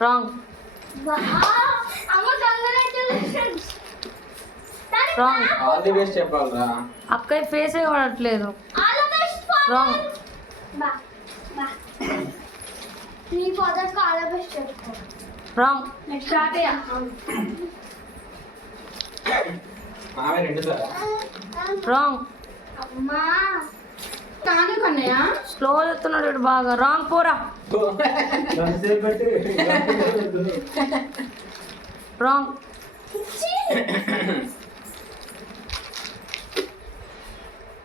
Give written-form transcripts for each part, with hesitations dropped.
Wrong. Wrong. All the best చెప్పాలరా. అక్కయ్య ఫేసే పడట్లేదు. రాంగ్. రాంగ్. ఆమె రెండు సార్ రాంగ్. కానీ కన్నయ్య స్లో చెప్తున్నాడు వీడు బాగా. రాంగ్. పోరా. Wrong.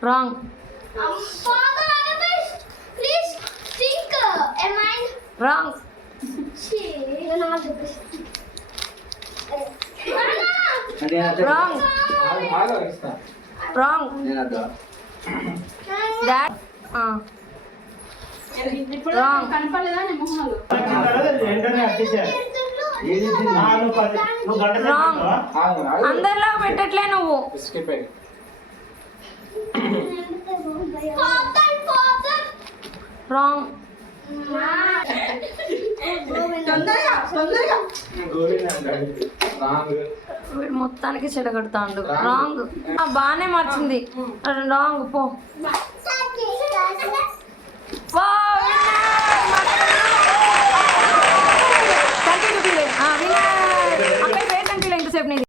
Wrong. Wrong. Wrong. Wrong. Dad wrong. కనపడలేదా నీ మొహాలు? రాంగ్. అందరిలా పెట్టట్లే నువ్వు. రాంగ్. వీడు మొత్తానికి చెడగొడతాండు. రాంగ్. బాగానే మార్చింది. రాంగ్. పో. వా